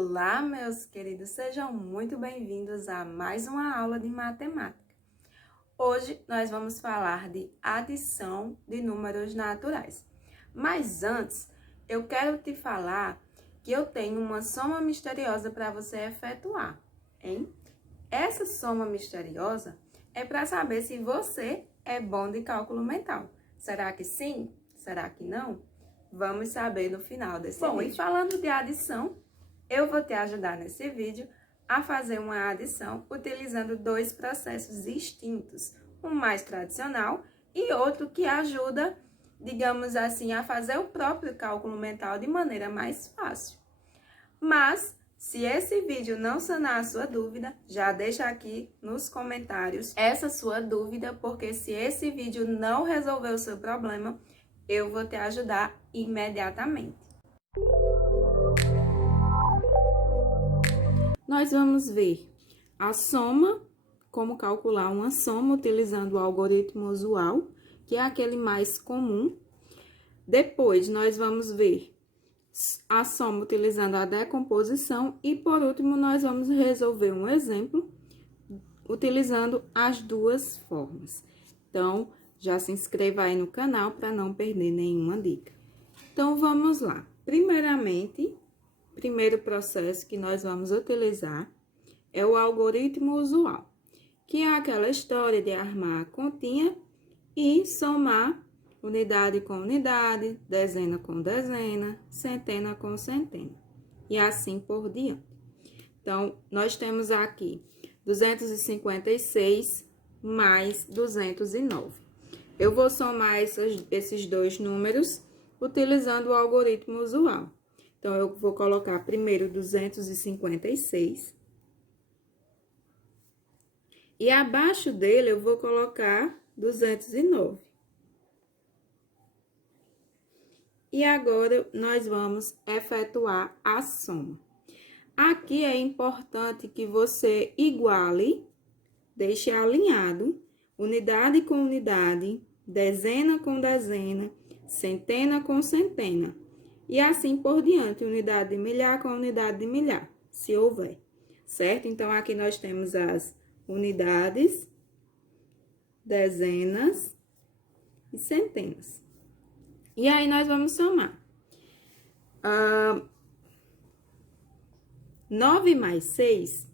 Olá, meus queridos, sejam muito bem-vindos a mais uma aula de matemática. Hoje nós vamos falar de adição de números naturais. Mas antes, eu quero te falar que eu tenho uma soma misteriosa para você efetuar, hein? Essa soma misteriosa é para saber se você é bom de cálculo mental. Será que sim? Será que não? Vamos saber no final desse vídeo. E falando de adição, eu vou te ajudar nesse vídeo a fazer uma adição utilizando dois processos distintos, um mais tradicional e outro que ajuda, digamos assim, a fazer o próprio cálculo mental de maneira mais fácil. Mas, se esse vídeo não sanar a sua dúvida, já deixa aqui nos comentários essa sua dúvida, porque se esse vídeo não resolver o seu problema, eu vou te ajudar imediatamente. Nós vamos ver a soma, como calcular uma soma utilizando o algoritmo usual, que é aquele mais comum. Depois, nós vamos ver a soma utilizando a decomposição e, por último, nós vamos resolver um exemplo utilizando as duas formas. Então, já se inscreva aí no canal para não perder nenhuma dica. Então, vamos lá. Primeiramente, primeiro processo que nós vamos utilizar é o algoritmo usual, que é aquela história de armar a continha e somar unidade com unidade, dezena com dezena, centena com centena, e assim por diante. Então, nós temos aqui 256 mais 209. Eu vou somar esses dois números utilizando o algoritmo usual. Então, eu vou colocar primeiro 256. E abaixo dele, eu vou colocar 209. E agora, nós vamos efetuar a soma. Aqui é importante que você iguale, deixe alinhado, unidade com unidade, dezena com dezena, centena com centena. E assim por diante, unidade de milhar com unidade de milhar, se houver, certo? Então, aqui nós temos as unidades, dezenas e centenas. E aí, nós vamos somar. 9 mais 6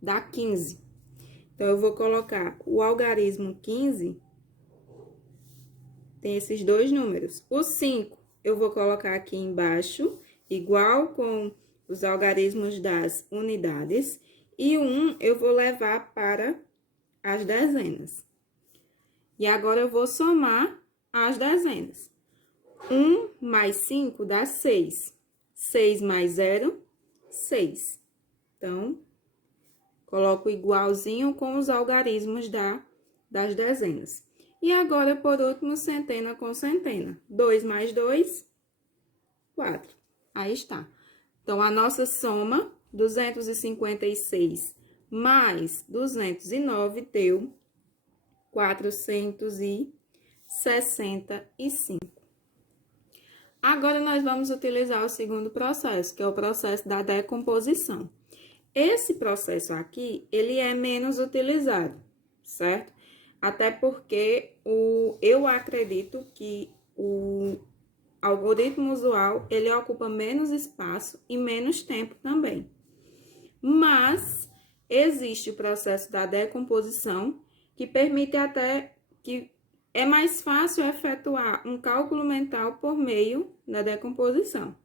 dá 15. Então, eu vou colocar o algarismo 15, tem esses dois números. O 5, eu vou colocar aqui embaixo, igual com os algarismos das unidades. E o 1, eu vou levar para as dezenas. E agora, eu vou somar as dezenas. 1 mais 5 dá 6. 6 mais 0, 6. Então, coloco igualzinho com os algarismos das dezenas. E agora, por último, centena com centena. 2 mais 2, 4. Aí está. Então, a nossa soma, 256 mais 209, deu 465. Agora, nós vamos utilizar o segundo processo, que é o processo da decomposição. Esse processo aqui, ele é menos utilizado, certo? Até porque eu acredito que o algoritmo usual, ele ocupa menos espaço e menos tempo também. Mas existe o processo da decomposição, que permite até que é mais fácil efetuar um cálculo mental por meio da decomposição,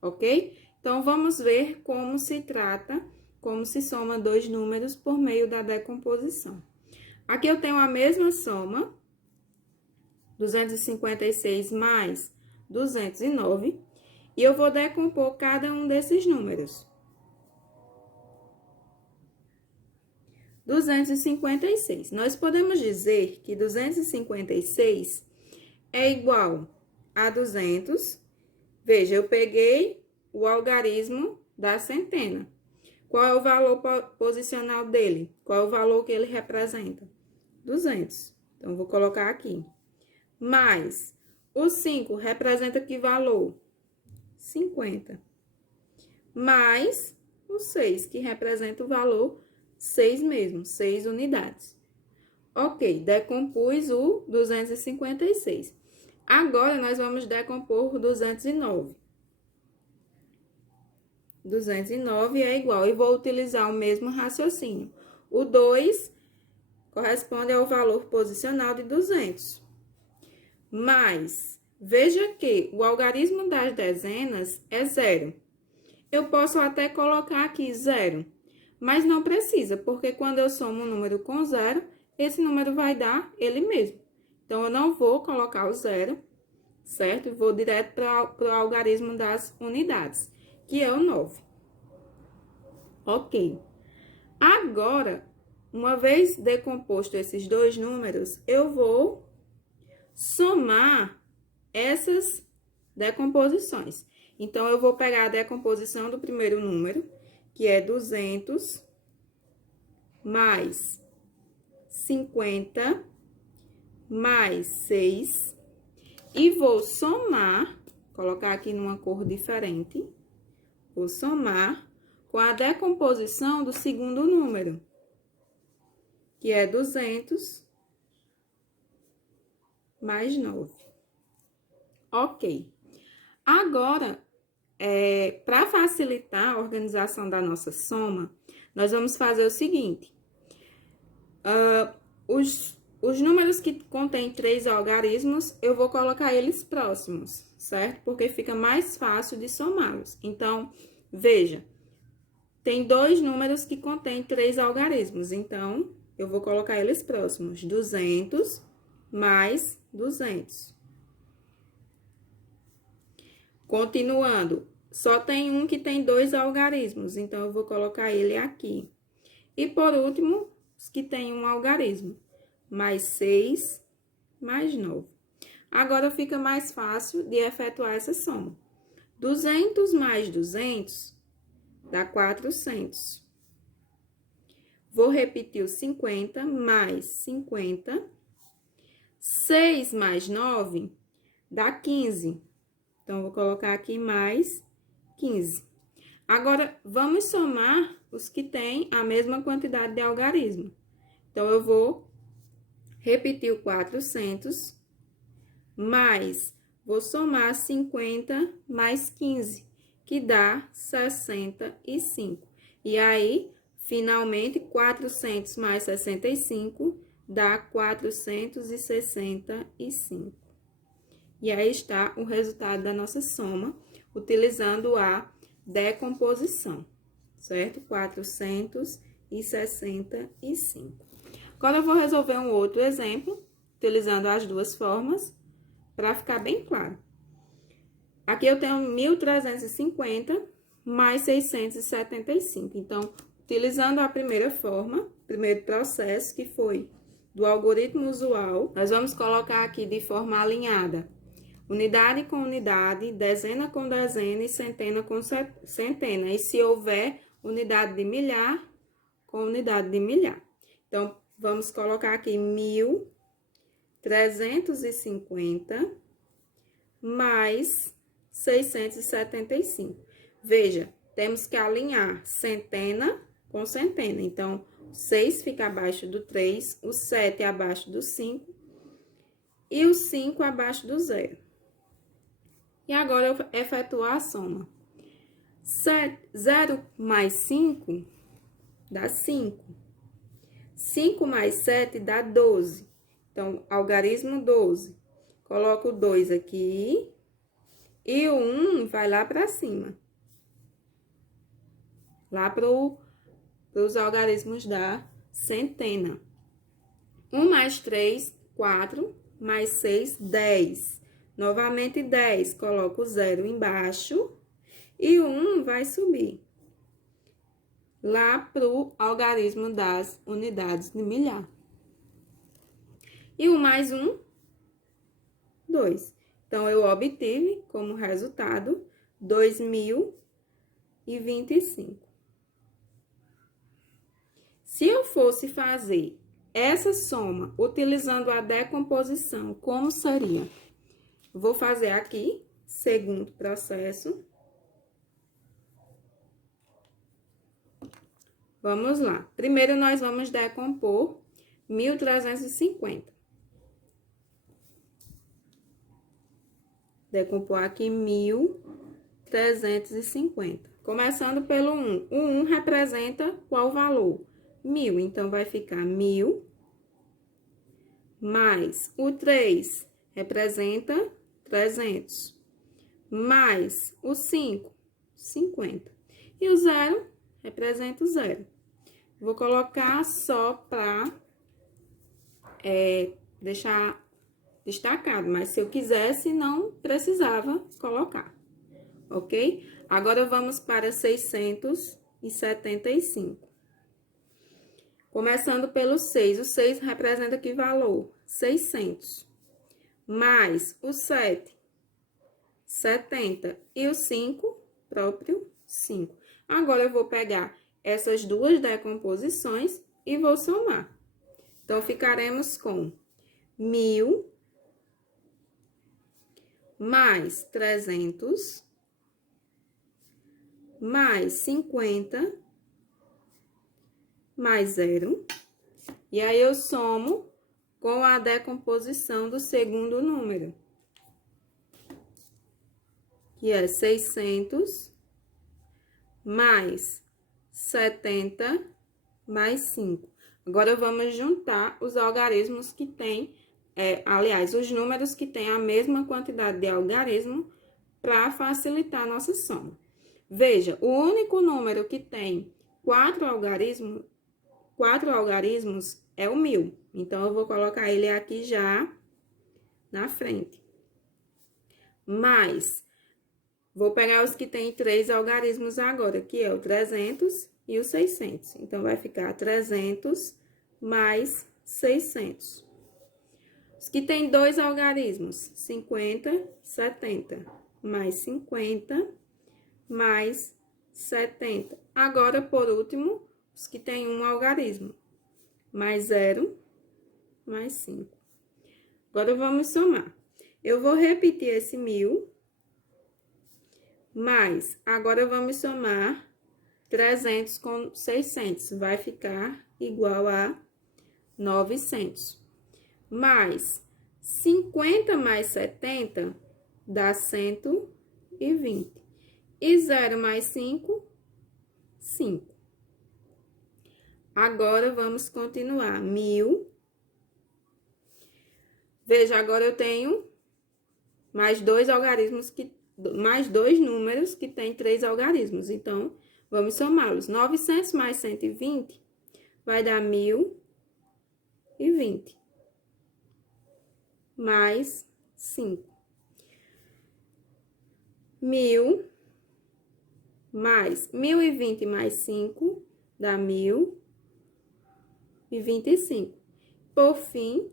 ok? Então, vamos ver como se trata, como se soma dois números por meio da decomposição. Aqui eu tenho a mesma soma, 256 mais 209, e eu vou decompor cada um desses números. 256. Nós podemos dizer que 256 é igual a 200. Veja, eu peguei o algarismo da centena. Qual é o valor posicional dele? Qual é o valor que ele representa? 200. Então, vou colocar aqui. Mais o 5 representa que valor? 50. mais o 6, que representa o valor 6 mesmo, 6 unidades. Ok, decompus o 256. Agora, nós vamos decompor o 209. 209 é igual, e vou utilizar o mesmo raciocínio. O 2 corresponde ao valor posicional de 200. Mas, veja que o algarismo das dezenas é 0. Eu posso até colocar aqui 0, mas não precisa, porque quando eu somo um número com 0, esse número vai dar ele mesmo. Então, eu não vou colocar o 0, certo? Vou direto para o algarismo das unidades, que é o 9. Ok. Agora, uma vez decomposto esses dois números, eu vou somar essas decomposições. Então, eu vou pegar a decomposição do primeiro número, que é 200 mais 50 mais 6, e vou somar, colocar aqui numa cor diferente, vou somar com a decomposição do segundo número, que é 200 mais 9. Ok. Agora, para facilitar a organização da nossa soma, nós vamos fazer o seguinte. Os números que contêm 3 algarismos, eu vou colocar eles próximos, certo? Porque fica mais fácil de somá-los. Então, veja, tem 2 números que contêm 3 algarismos. Então, eu vou colocar eles próximos. 200 mais 200. Continuando, só tem um que tem 2 algarismos. Então, eu vou colocar ele aqui. E, por último, os que têm um algarismo. Mais 6, mais 9. Agora, fica mais fácil de efetuar essa soma. 200 mais 200 dá 400. Vou repetir o 50 mais 50. 6 mais 9 dá 15. Então, vou colocar aqui mais 15. Agora, vamos somar os que têm a mesma quantidade de algarismo. Então, eu vou repetir o 400, mais, vou somar 50 mais 15, que dá 65. E aí, finalmente, 400 mais 65 dá 465. E aí está o resultado da nossa soma, utilizando a decomposição, certo? 465. Agora, eu vou resolver um outro exemplo, utilizando as duas formas, para ficar bem claro. Aqui eu tenho 1.350 mais 675. Então, utilizando a primeira forma, primeiro processo, que foi do algoritmo usual, nós vamos colocar aqui de forma alinhada. Unidade com unidade, dezena com dezena e centena com centena. E se houver unidade de milhar, com unidade de milhar. Então, vamos colocar aqui 1.350 mais 675. Veja, temos que alinhar centena com centena. Então, o 6 fica abaixo do 3, o 7 abaixo do 5 e o 5 abaixo do 0. E agora, eu efetuo a soma. 0 mais 5 dá 5. 5 mais 7 dá 12. Então, algarismo 12. Coloco o 2 aqui e o 1 vai lá para cima. Lá para os algarismos da centena. 1 mais 3, 4. Mais 6, 10. Novamente 10. Coloco o 0 embaixo e o 1 vai subir lá para o algarismo das unidades de milhar. E 1 mais 1, 2. Então, eu obtive como resultado 2.025. Se eu fosse fazer essa soma utilizando a decomposição, como seria? Vou fazer aqui, segundo processo. Vamos lá. Primeiro, nós vamos decompor 1.350. Decompor aqui 1.350. Começando pelo 1. O 1 representa qual valor? 1.000. Então, vai ficar 1.000 mais o 3 representa 300. Mais o 5, 50. E o 0 representa o 0. Vou colocar só para deixar destacado, mas se eu quisesse, não precisava colocar, ok? Agora, vamos para 675. Começando pelo 6. O 6 representa que valor? 600. Mais o 7, 70. E o 5, próprio 5. Agora, eu vou pegar essas duas decomposições e vou somar. Então, ficaremos com 1.000 mais 300 mais 50 mais 0. E aí, eu somo com a decomposição do segundo número, que é 600 mais 70 mais 5. Agora, vamos juntar os algarismos que têm, aliás, os números que têm a mesma quantidade de algarismo para facilitar a nossa soma. Veja, o único número que tem 4 algarismos é o 1.000. Então, eu vou colocar ele aqui já na frente. Mas, vou pegar os que têm 3 algarismos agora, que é o 300 e o 600. Então, vai ficar 300 mais 600. Os que têm 2 algarismos, 50 e 70. Mais 50 mais 70. Agora, por último, os que têm um algarismo. Mais 0, mais 5. Agora, vamos somar. Eu vou repetir esse 1.000, mas agora vamos somar 300 com 600. Vai ficar igual a 900. Mais 50 mais 70 dá 120. E 0 mais 5, 5. Agora, vamos continuar. 1.000. Veja, agora eu tenho mais 2 algarismos, mais 2 números que têm 3 algarismos. Então, vamos somá-los. 900 mais 120 vai dar 1.020. Mais 5. 1.000 mais 1.020 mais 5 dá 1.025. Por fim,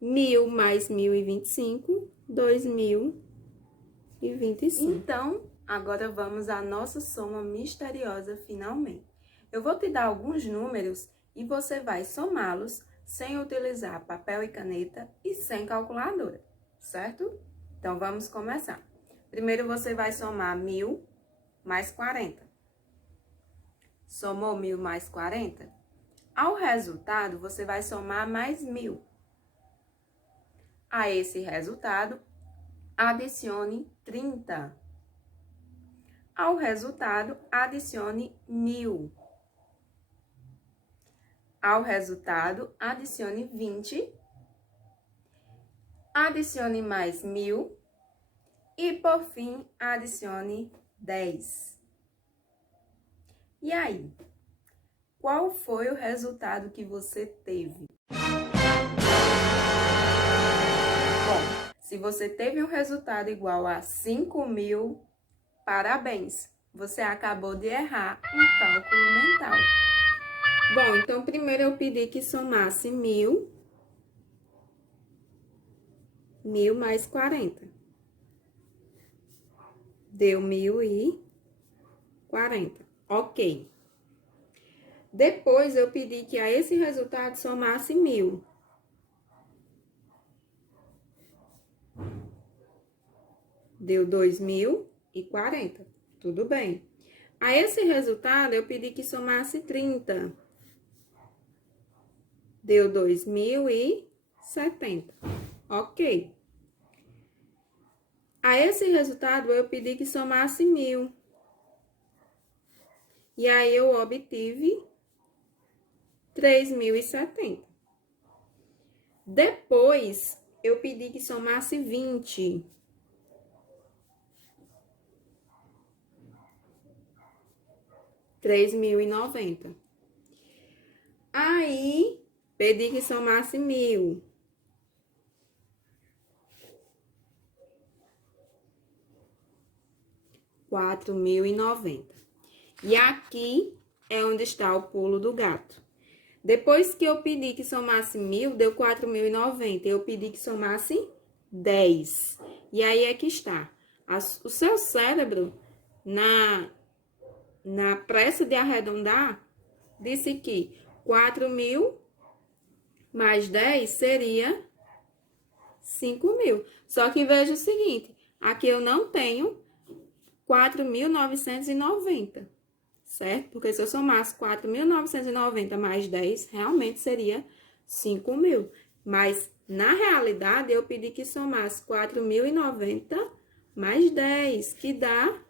1.000 mais 1.025, 2.025. Então, agora vamos à nossa soma misteriosa finalmente. Eu vou te dar alguns números e você vai somá-los sem utilizar papel e caneta e sem calculadora, certo? Então, vamos começar. Primeiro, você vai somar 1.000 mais 40. Somou 1.000 mais 40? Ao resultado, você vai somar mais 1.000. A esse resultado, adicione 30. Ao resultado, adicione 1.000. Ao resultado, adicione 20. Adicione mais 1.000. E, por fim, adicione 10. E aí? Qual foi o resultado que você teve? Bom, se você teve um resultado igual a 5.000, parabéns! Você acabou de errar um cálculo mental. Bom, então, primeiro eu pedi que somasse 1.000 mais 40. Deu 1.040. Ok. Depois, eu pedi que a esse resultado somasse 1.000. Deu 2.040. Tudo bem. A esse resultado, eu pedi que somasse 30. Deu 2.070. Ok. A esse resultado, eu pedi que somasse 1.000. E aí, eu obtive 3.070. Depois, eu pedi que somasse 20. R$3.090. Aí, pedi que somasse 1.000. R$4.090. E aqui é onde está o pulo do gato. Depois que eu pedi que somasse 1.000, deu 4.090. Eu pedi que somasse 10. E aí é que está. O seu cérebro, na pressa de arredondar, disse que 4.000 mais 10 seria 5.000. Só que veja o seguinte, aqui eu não tenho 4.990, certo? Porque se eu somasse 4.990 mais 10, realmente seria 5.000. Mas, na realidade, eu pedi que somasse 4.090 mais 10, que dá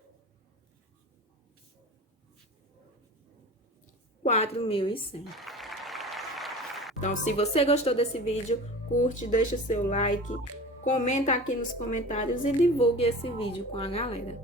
4.100. Então, se você gostou desse vídeo, curte, deixa o seu like, comenta aqui nos comentários e divulgue esse vídeo com a galera.